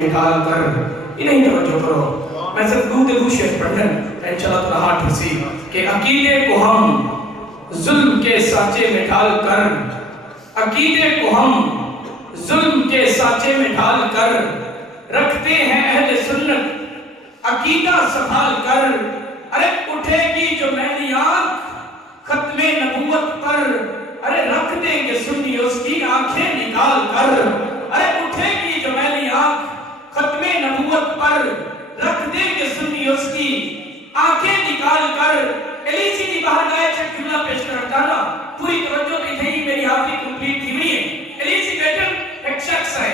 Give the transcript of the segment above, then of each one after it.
نکال کر انہیں توجہ کرو. میں صرف دو شعر پڑھنا ہے انشاءاللہ تعالی ہاتھ حسی کہ عقیدے کو ہم ظلم کے سانچے میں ڈال کر، عقیدے کو ہم ظلم کے سانچے میں ڈال کر رکھتے ہیں اہل سنت عقیدہ سنبھال کر. ارے اٹھے گی جو میلی آنکھ ختم نبوت پر، ارے رکھ دیں گے سنی اس کی آنکھیں نکال کر. ارے اٹھے گی جو میلی آنکھ ختم نبوت پر، رکھ دیں گے سنی اس کی آنکھیں نکال کر. علی سی دی باہر گئے چھک جملہ پیش کرنا چاہنا پوری توجہ بھی تھی، میری حافظ کمپلیٹ تھی ہوئی ہے. علی سی بیٹر ایک شخص ہے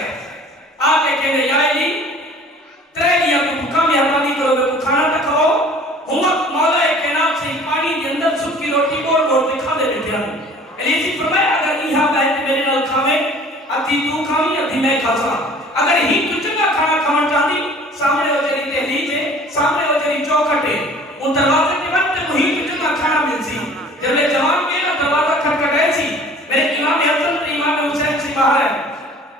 آگے کہنے یا علی ترے لیا تو بھکا مہربانی کرو گے کھانا تک کھاؤ. ہمت مولا کائنات سے پانی کے اندر سب کی روٹی بور بور دکھا دے بیٹھے ہوں. علی سی فرمایا اگر یہاں بیٹھ میرے نال کھاوے ادھی تو کھاوی ادھی میں کھا سا. اگر ہی تو چنگا کھانا کھانا چاہتی سامنے ہو جری تحلیج ہے، سامنے ہو جری چوکھٹ ہے، ان دروازے کے وقت وہی تو چنگا کھانا مل سی. جب میں جوان کے نا دروازہ کھٹکھٹائے سی میرے امام حسن تے امام حسین سے باہر ہے.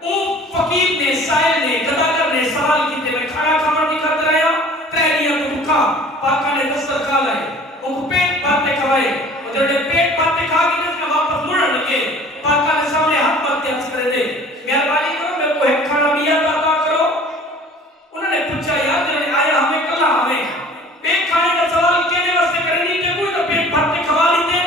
اون فقیر نے سائل نے گداگر نے سوال کیتے میں کھانا کھانا کی خاطر آیا تیریا تو بھوکا پاکا نے دستر کھا لائے ان کو پیٹ بھرتے کھوائے. اور جب پیٹ بھرتے کھا کے اس کا واپس مڑن لگے پاکا نے سامنے ہاتھ بھرتے ہنس کرے دے مہربانی کرو میرے کو ایک کھانا بھی عطا کرو. انہوں نے پوچھا یار جب آیا ہمیں کلا ہمیں پیٹ کھانے کا سوال کہنے واسطے کرنی تے کوئی تو پیٹ بھرتے کھوا لیتے.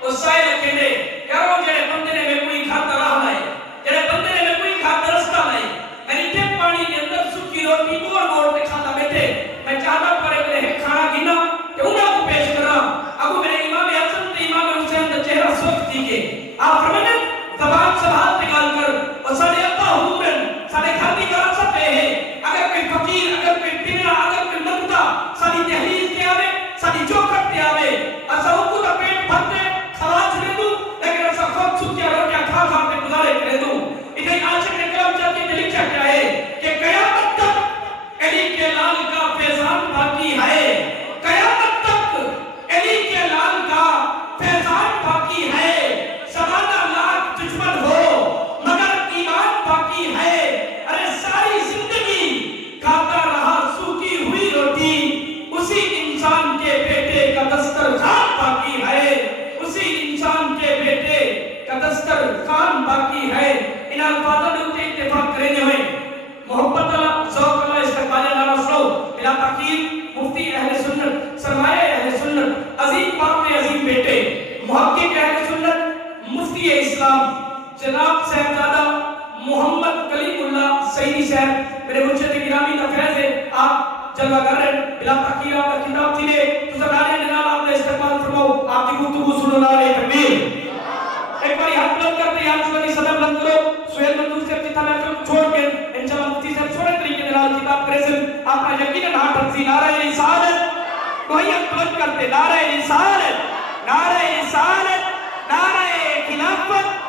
اور سائل کہنے یارو جڑے بندے نے میں کوئی کھاتا رہا لائے جڑے بندے نے میں کوئی کھاتا رستہ لائے یعنی ٹیپ پانی کے اندر سکی روٹی بور بور پہ کھاتا بیٹھے میں چاہتا پڑے میرے کھانا گنا کہ انہوں کو پیش کرا. ابو میرے امام حسن تے امام حسین کا چہرہ سوکھ دیکھے آپ فرمانے زبان سے ہاتھ نکال کر اور ساڑھے ابا حکمرن ساڑھے گھر کی طرف سے پہ ہے اگر کوئی فقیر اگر کوئی پنرا اگر کوئی مددہ ساڑھی تحلیل کے آوے ساڑھی چوکٹ کے آوے ایسا حکو تا پیٹ بھرتے کھوا چھلے دوں لیکن ایسا خوب سکیا روٹیا کھا کھا کے گزارے کرے دوں. اتنی عاشق نے کلام چاہتی ہے لکھا کیا ہے کہ قیامت تک علی کے لال کا فیضان باقی ہے. قیامت تک علی کے لال کا فیضان باقی ہے. زمانہ لاکھ دشمن ہو مگر ایمان باقی ہے. ارے ساری زندگی کھاتا رہا سوکھی ہوئی روٹی اسی انسان کے بیٹے کا دسترخوان باقی ہے. اسی انسان کے بیٹے کا دسترخوان باقی ہے. ان الفاظوں نے اتنے اتفاق کرنے ہوئے محبت اللہ ذوق اللہ استقبال اللہ رسول بلا تاخیر مفتی اہل سنت سرمایہ اہل سنت عظیم باپ میں عظیم بیٹے محقق اہل سنت مفتی اسلام جناب صاحبزادہ محمد کلیم اللہ سعیدی صاحب میرے مرشد گرامی کا فیض ہے. آپ جلوہ گر رہے بلا تاخیر آپ کا خطاب تھی لے تو سرکاری جناب آپ نے استقبال فرماؤ آپ کی گفتگو سنو نعرہ تکبیر. ایک باری ہاتھ بلند کرتے ہیں آپ صدر بلند کرو. سہیل مندور سے اپنی تمام چھوڑ کے انشاءاللہ مفتی صاحب چھوڑے طریقے دلال کتاب کرے سے آپ کا یقیناً ہاتھ رکھتی نعرہ رسالت کوئی ہم بلند کرتے نعرہ رسالت نعرہ رسالت نعرہ خلافت